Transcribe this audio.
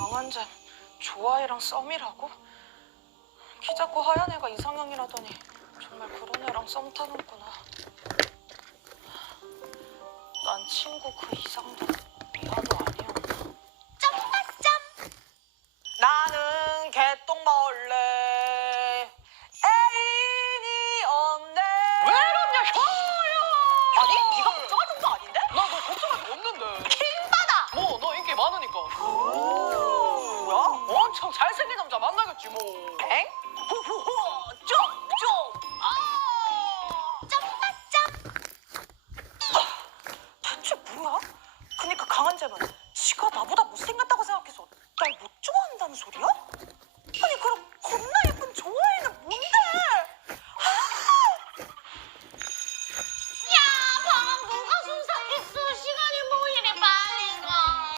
강한 잼 좋아해랑 썸이라고? 키 작고 하얀 애가 이상형이라더니 정말 그런 애랑 썸 타는구나. 난 친구 그 이상도 미아도 아니었나. 나는 개똥 먹을래. 애인이 없네. 왜 이러냐 혀야 아니, 네가 엄청 잘생긴 남자 만나겠지 뭐. 엥? 호호호 쪽쪽 아. 점마점. 아, 대체 뭐야? 그니까 강한 자만 지가 나보다 못생긴